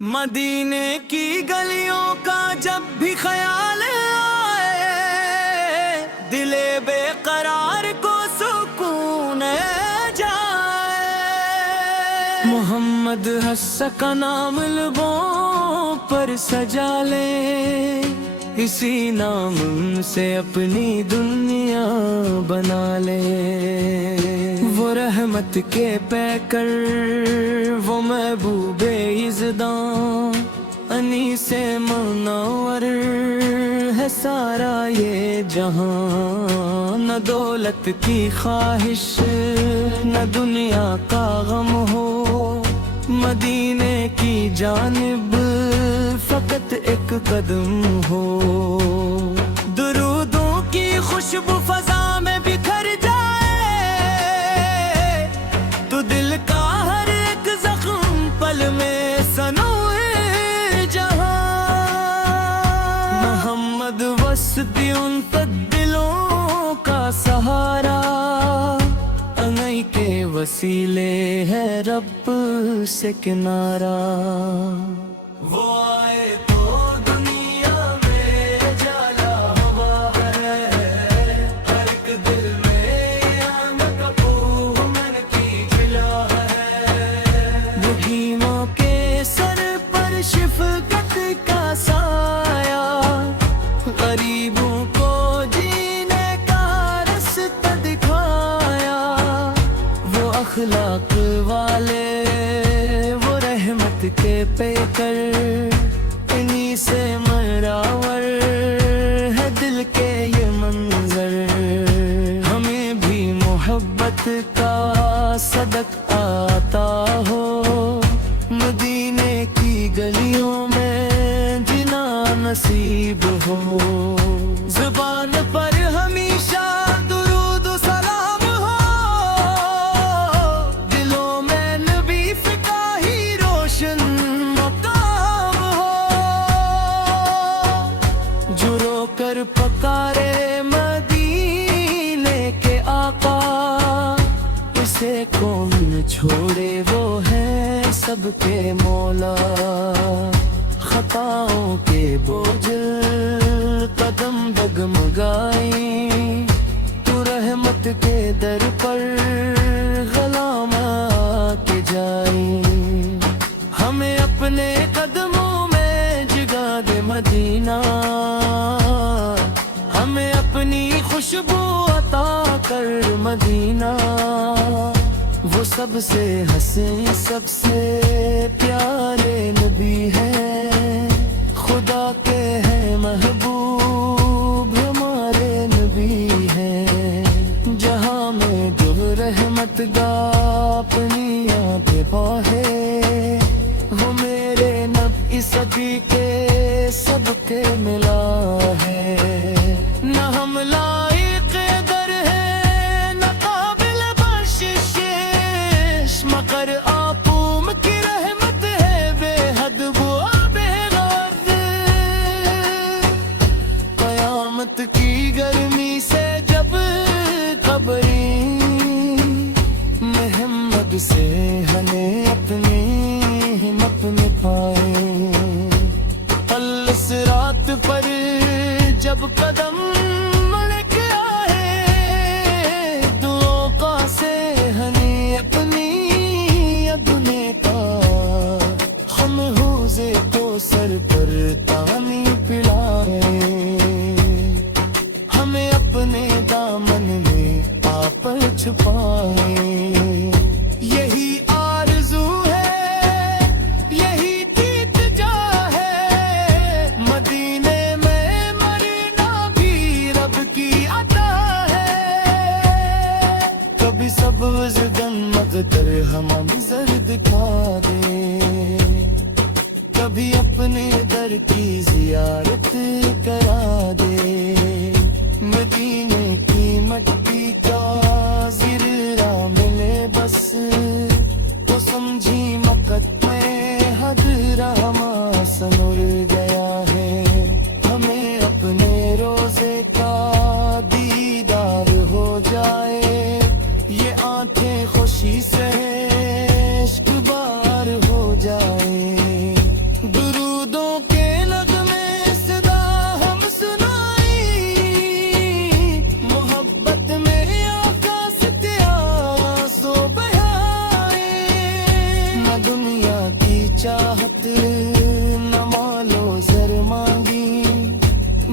مدینے کی گلیوں کا جب بھی خیال آئے، دل بے قرار کو سکون جائے۔ محمد حس کا نام لبوں پر سجا لے، اسی نام سے اپنی دنیا بنا لے۔ وہ رحمت کے پیکر، وہ محبوب یزداں، انہی سے منور ہے سارا یہ جہاں۔ نہ دولت کی خواہش نہ دنیا کا غم ہو، مدینے کی جانب فقط ایک قدم ہو۔ درودوں کی خوشبو فضا میں بکھر جائے، تو دل کا ہر ایک زخم پل میں سنوئے جہاں۔ محمد وسطی ان تک دلوں کا سہارا، انہی کے وسیلے ہے رب سے کنارہ۔ وہ آئے تو دنیا میں جالا ہوا ہے، ہر ایک دل میں آمد کا من کی کھلا ہے۔ وہ حکیموں کے سر پر شفقت کا سایہ، غریبوں کو جینے کا رستہ دکھایا۔ وہ اخلاق والے، وہ رحمت کے پیکر، انہی سے مراور ہے دل کے یہ منظر۔ ہمیں بھی محبت کا صدق آتا ہو، مدینے کی گلیوں میں جنا نصیب ہو۔ زبان پر ہمیشہ درود و سلام ہو، دلوں میں نبی کا ہی روشن مقام ہو۔ جو رو کر پکارے مدینے کے آقا، اسے کون چھوڑے، وہ ہے سب کے مولا۔ خطاؤں کے بوجھ قدم ڈگمگائیں، تو رحمت کے در پر غلام آ کے جائیں۔ ہمیں اپنے قدموں میں جگا دے مدینہ، ہمیں اپنی خوشبو عطا کر مدینہ۔ وہ سب سے حسین سب سے پیارے نبی ہیں، خدا کے ہیں محبوب ہمارے نبی ہیں۔ جہاں میں جو رحمت گا اپنی یاد پاہے، وہ میرے نبی صدی کے سب کے ملا ہے۔ نہ ہم لائق در ہے نہ قابل بخشش، مگر آپوم کی رحمت ہے بے حد وہ بے غرض۔ قیامت کی گرمی سے جب قبری، محمد سے ہمیں اپنی ہمت میں پائے۔ الصراط پر جب قدم لے کے آئے، دعاؤں کا سے ہمیں اپنی ادنے کا، ہم حوضے کو سر پر پانی پلائے۔ ہمیں اپنے دامن میں آپ چھپائے۔ یہی آرزو ہے، یہی التجا ہے، مدینے میں مرنا بھی رب کی عطا ہے۔ کبھی سبز دن مقدر ہم زرد کھا دے، کبھی اپنے در کی زیارت کرا دے۔ مدینے کی مٹی کا زرہ ملے بس، تو سمجھی مقت میں حد رحمہ سنور گیا ہے۔ ہمیں اپنے روزے کا دیدار ہو جائے، یہ آنکھیں خوشی سے عشق بار ہو جائے۔ راحت نہ مالو زر مانگی،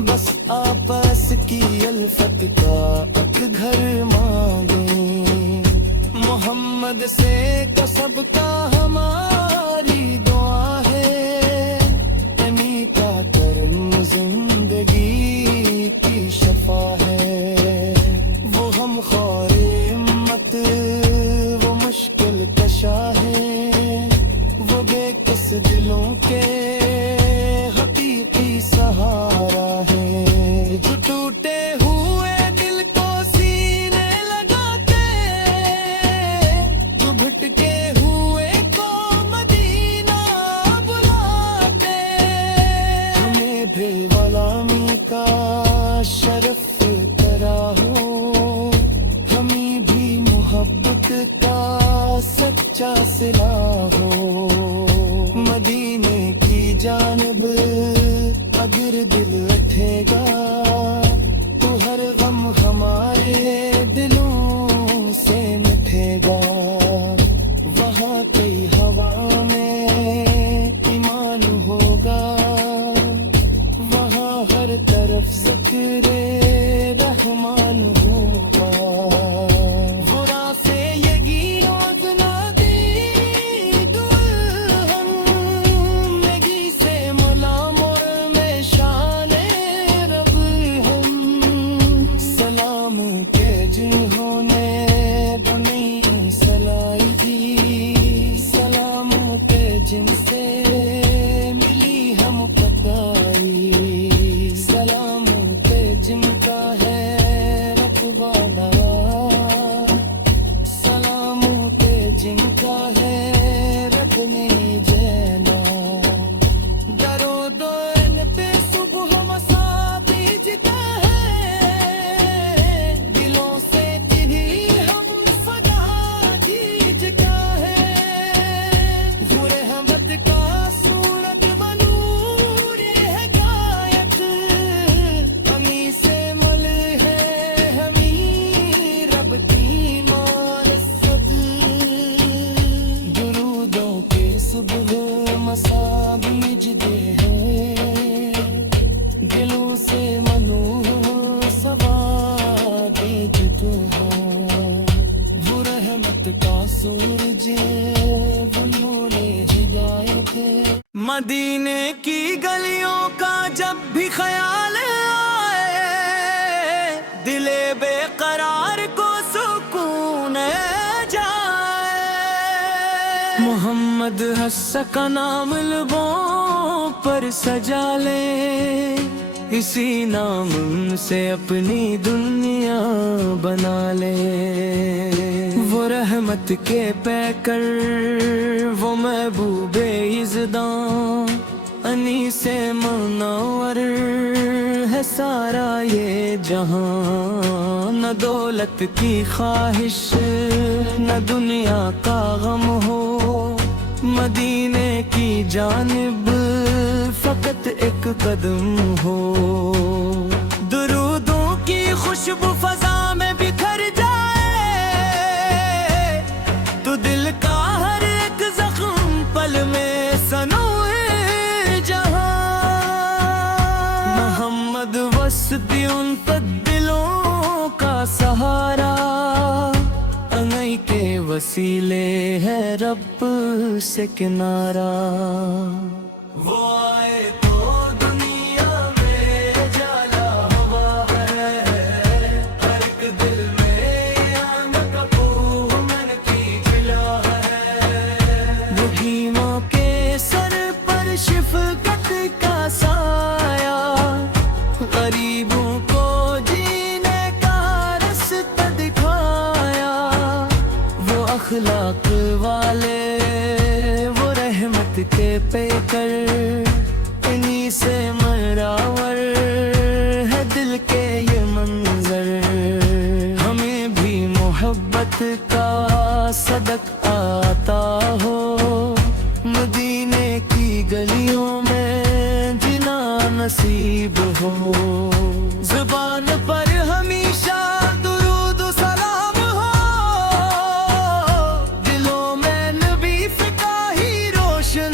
بس آپس کی الفت کا ایک گھر مانگے، محمد سے تو سب کا ہماری دعا ہے، انہی کا کرم زندگی کی شفا ہے، وہ ہم خور ہمت وہ مشکل کشا ہے، وہ بے کس دلوں کے حقیقی سہارا ہے، جو ٹوٹے ہوئے دل کو سینے لگاتے، جو بھٹکے ہوئے کو مدینہ بلاتے، ہمیں بھی غلامی کا شرف کرا ہو، ہمیں بھی محبت کا سچا صلہ ہو، مدینے کی جانب اگر دل اٹھے گا تو ہر غم ہمارے دلوں سے مٹے گا، وہاں کی ہوا میں ایمان ہوگا، وہاں ہر طرف ذکر رحمان ہوگا، غرا سے یگی روزنا دی دلہن، نگی سے ملامر میں شان رب ہم، سلام کے جنہوں نے بنی سلائی تھی، سلام پہ جن سے ملی ہم پتائی، سلام پہ جن کا ہے رتبہ نوا، سلام پہ جن کا ہے رب نے جینا، درود ان پہ صبح مسا بھیجتا ہے، دلوں سے تیری ہم فدا کھینچتا ہے، وہ رحمت کا صورت منور حکایت، ہمیں سے مل ہے ہمیں رب کی مارست، درودوں کے صبح مسا بھیجتے ہیں، دلوں سے منور سوا بھیجتے ہیں، وہ رحمت کا سورج وہ نور ہدایت ہے، مدینے کی گلیوں کا جب بھی خیال آئے، دل بے قرار کو سکون جائے، محمد حس کا نام لبوں پر سجا لے، اسی نام سے اپنی دنیا بنا لے، وہ رحمت کے پیکر وہ محبوب عزداں، انہی سے منور ہے سارا یہ جہاں، نہ دولت کی خواہش نہ دنیا کا غم ہو، مدینے کی جانب فقط ایک قدم ہو، درودوں کی خوشبو فضا میں بکھر جائے، تو دل کا ہر ایک زخم پل میں سنوئے جہاں، محمد وسطی ان پر دلوں کا سہارا، انہی کے وسیلے ہے رب سے کنارہ، وہ آئے تو دنیا میں جالا ہوا ہے، ہر ایک دل میں آن کا من کی جلا ہے، وہی ماں کے سر پر شفقت کا سایہ، غریبوں کو جینے کا رستہ دکھایا، وہ اخلاق والے وہ رحمت کے پیکر، انہی سے مراور ہے دل کے یہ منظر، ہمیں بھی محبت کا صدق آتا ہو، مدینے کی گلیوں میں جنا نصیب ہو، زبان پر ہمیشہ درود و سلام ہو، دلوں میں نبی فکا ہی روشن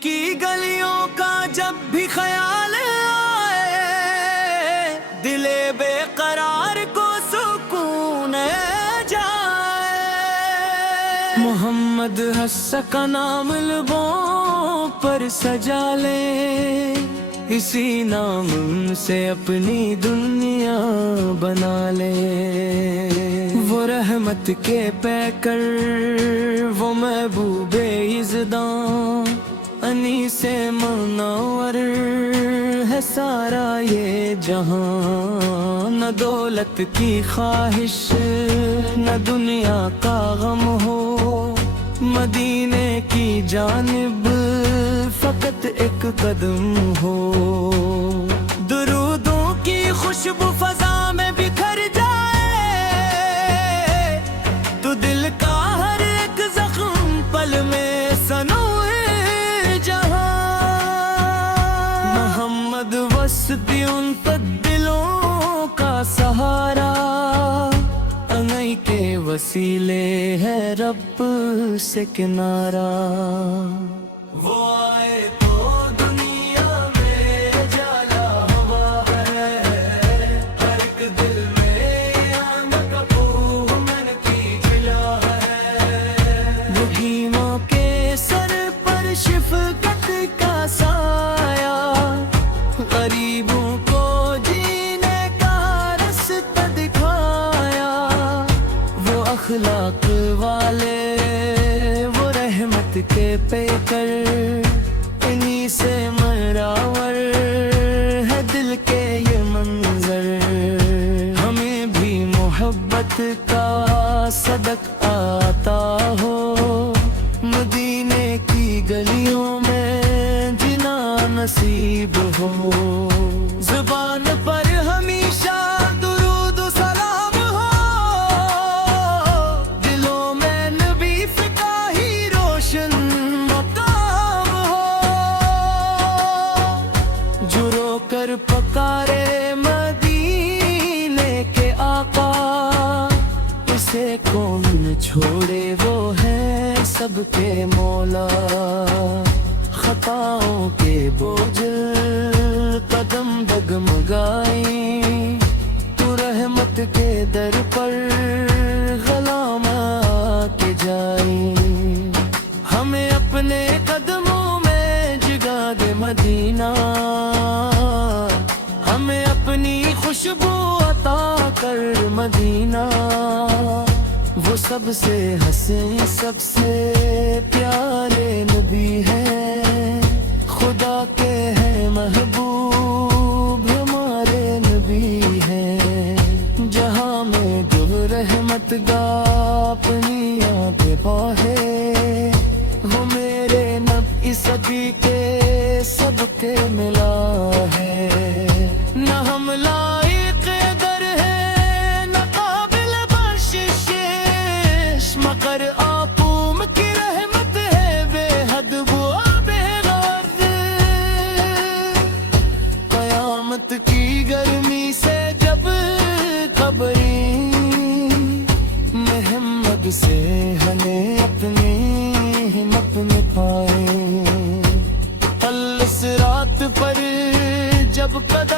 کی گلیوں کا جب بھی خیال آئے دل بے قرار کو سکون جائے محمد حسن کا نام لبوں پر سجا لے اسی نام سے اپنی دنیا بنا لے وہ رحمت کے پیکر وہ محبوب یزداں انی سے منور ہے سارا یہ جہاں نہ دولت کی خواہش نہ دنیا کا غم ہو مدینے کی جانب فقط ایک قدم ہو درودوں کی خوشبو فضا میں بکھر جائے تو دل کا ہر ایک زخم پل میں سنوئے جہاں محمد وسطی ان تک دلوں کا سہارا انگئی کے وسیلے ہے رب سے کنارہ وہ آئے تو دنیا میں جالا ہوا ہے ہر ایک دل میں آن کا من کی جلا ہے وہ حکیموں کے سر پر شفقت کا سایہ غریبوں کو جینے کا رستہ دکھایا وہ اخلاق والے وہ رحمت کے پیکر انہی سے مراور ہے دل کے یہ منظر ہمیں بھی محبت کا صدق آتا ہو مدینے کی گلیوں میں جنا نصیب ہو زبان پر ہمیشہ درود و سلام ہو دلوں میں نبی فکا ہی روشن مقام ہو جو رو کر پکارے مدینے کے آقا اسے کون چھوڑے وہ ہے سب کے مولا خطاؤں کے بوجھ قدم ڈگمگائیں تو رحمت کے در پر غلام آ کے جائیں ہمیں اپنے قدموں میں جگا دے مدینہ ہمیں اپنی خوشبو عطا کر مدینہ وہ سب سے حسین سب سے پیارے نبی ہیں خدا کے ہیں محبوب ہمارے نبی ہیں جہاں میں جو رحمت گاہ اپنی یاد پاہے وہ میرے نبی سبھی کے سب کے ملا ہے نہ ہم لائق در ہے نہ قابل بخشش مگر آپوم کی رحمت ہے بے حد وہ بے غرض قیامت کی گرمی سے جب قبریں محمد سے ہمیں اپنی ہمت میں پائیں الصراط پر جب قدم